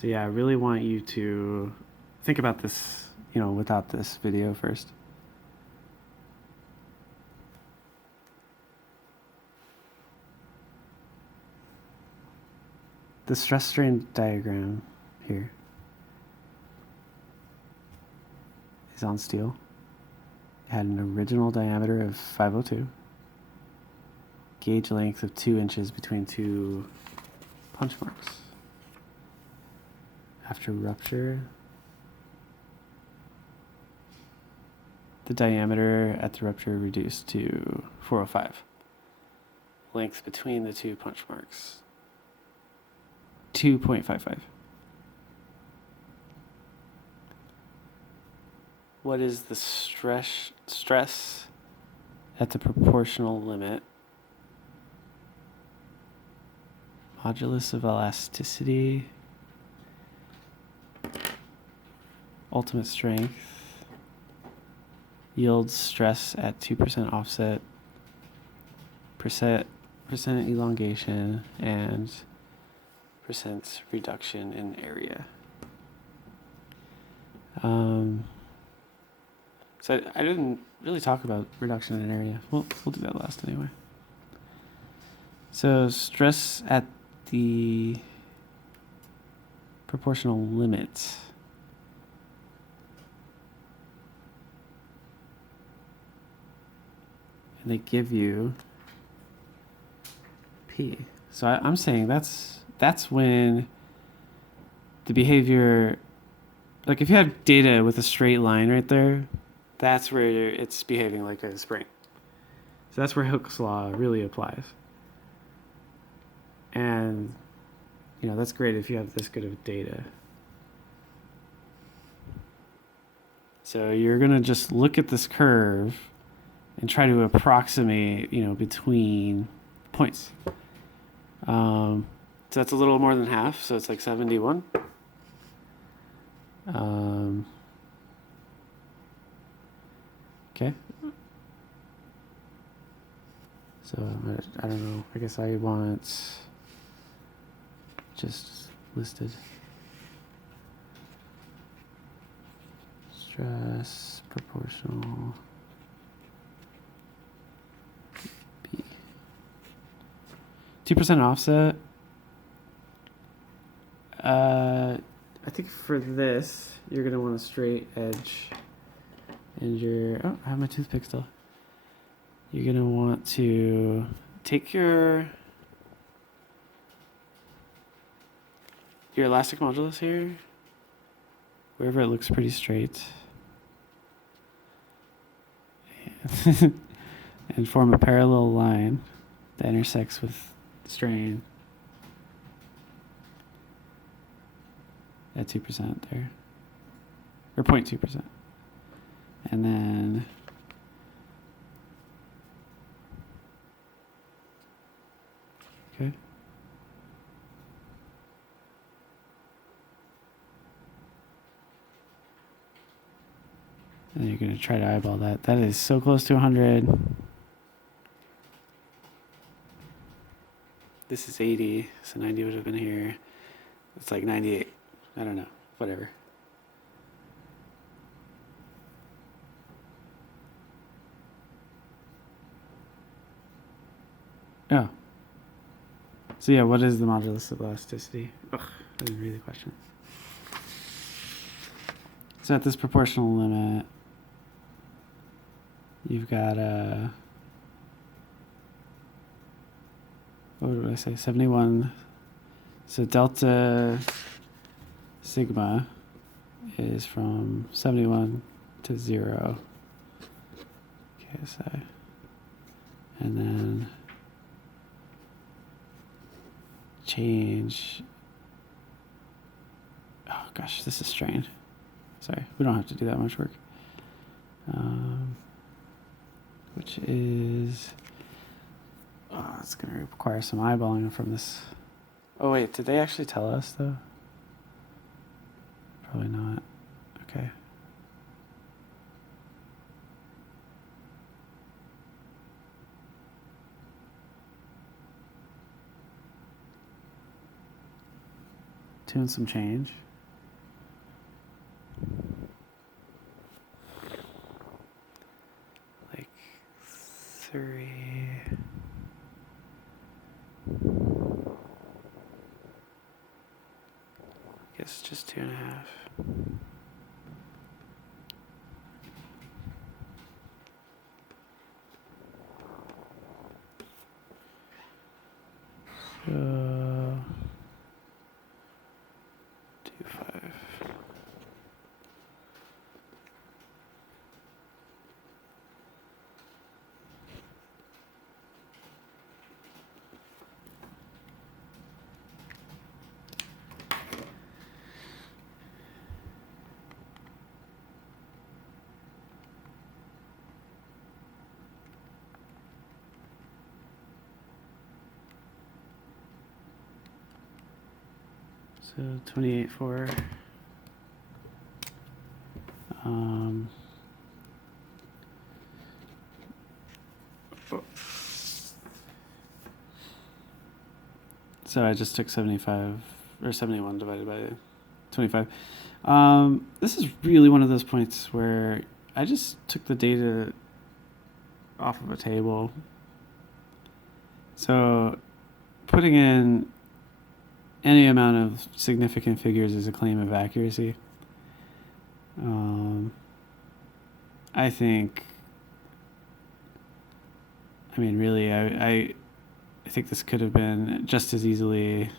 So yeah, I really want you to think about this, without this video first. The stress strain diagram here is on steel. It had an original diameter of 502, gauge length of 2 inches between two punch marks. After rupture, the diameter at the rupture reduced to 405. Length between the two punch marks, 2.55. What is the stress at the proportional limit? Modulus of elasticity, ultimate strength, yields stress at 2% offset, percent elongation, and percent reduction in area. So I didn't really talk about reduction in area. We'll do that last anyway. So stress at the proportional limit. And they give you P. So I'm saying that's when the behavior, like if you have data with a straight line right there, that's where it's behaving like a spring. So that's where Hooke's law really applies. And, that's great if you have this good of data. So you're going to just look at this curve and try to approximate, between points. So that's a little more than half, so it's like 71. Okay. So I don't know. I guess I want just listed stress proportional P. 2% offset. I think for this, you're going to want a straight edge. And I have my toothpick still. You're going to want to take your elastic modulus here, wherever it looks pretty straight, and form a parallel line that intersects with strain at 2% there, or 0.2%. And then okay. And you're going to try to eyeball that. That is so close to 100. This is 80, so 90 would have been here. It's like 98. I don't know. Whatever. Oh. So yeah, what is the modulus of elasticity? Ugh, I didn't read the question. So at this proportional limit, you've got what would I say? 71. So delta sigma is from 71 to 0 KSI. And then change. Oh gosh, this is strain. Sorry, we don't have to do that much work. Which is, it's going to require some eyeballing from this. Oh wait, did they actually tell us though? Probably not. Okay. 2 and some change. Like 3. I guess just 2.5. So 2.5. So 28.4. So I just took 75 or 71 divided by 25. This is really one of those points where I just took the data off of a table. So putting in any amount of significant figures is a claim of accuracy. I think, I mean, really, I think this could have been just as easily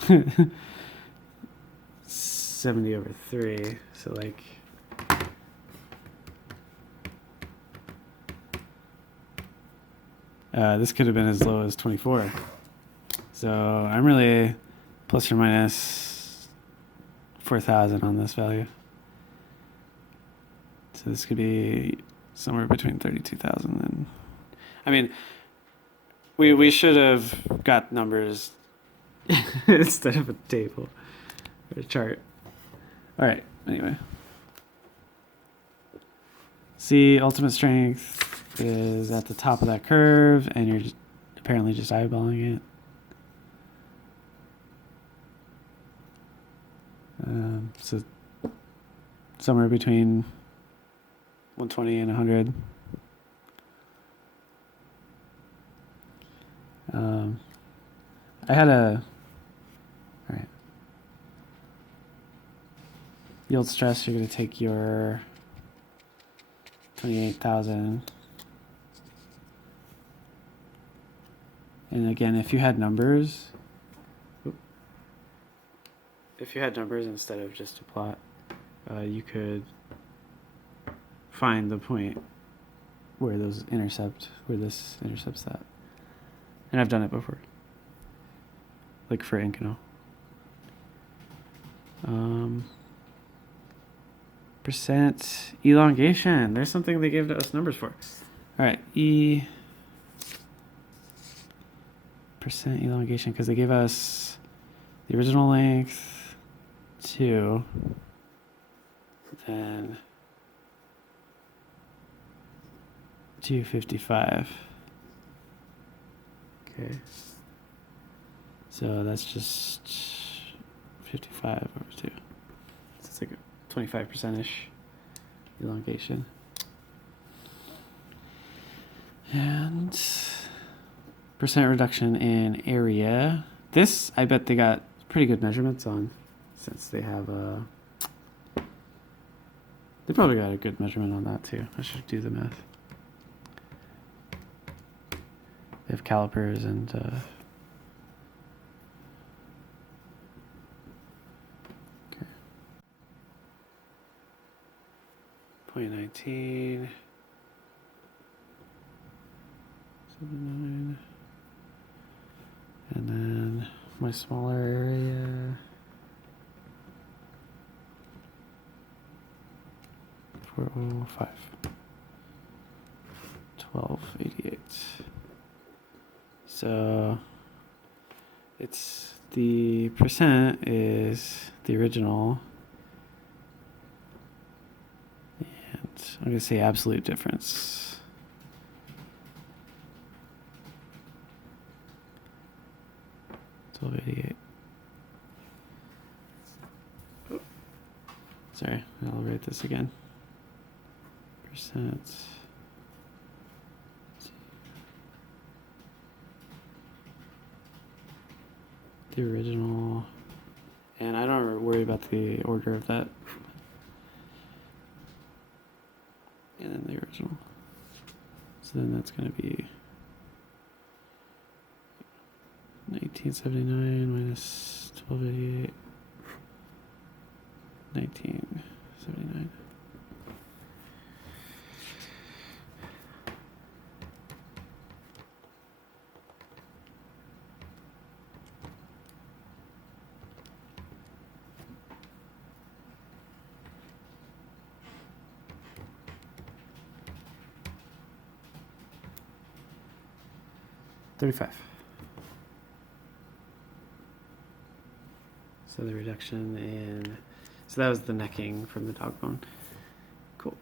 70/3. So like, this could have been as low as 24. So I'm really plus or minus 4,000 on this value. So this could be somewhere between 32,000 and, I mean, we should have got numbers instead of a table or a chart. All right, anyway. See, ultimate strength is at the top of that curve, and you're apparently just eyeballing it. So somewhere between 120 and 100. I had a, all right. Yield stress, you're going to take your 28,000. And again, if you had numbers, instead of just a plot, you could find the point where this intercepts that. And I've done it before, like for Incanal. Percent elongation. There's something they gave us numbers for. All right, percent elongation, because they gave us the original length 2, then 255. Okay. So that's just 55 over 2. So it's like a 25%-ish elongation. And percent reduction in area. This, I bet they got pretty good measurements on, since they have they probably got a good measurement on that too. I should do the math. They have calipers and okay. 0.19, 79, and then my smaller area, 405, 1288. So it's the percent is the original, and I'm going to say absolute difference. $12.88. Sorry, I'll write this again. Percent. The original. And I don't worry about the order of that. And then the original. So then that's going to be 1979 minus 1288. 1979. $35. So the reduction in, so that was the necking from the dog bone. Cool.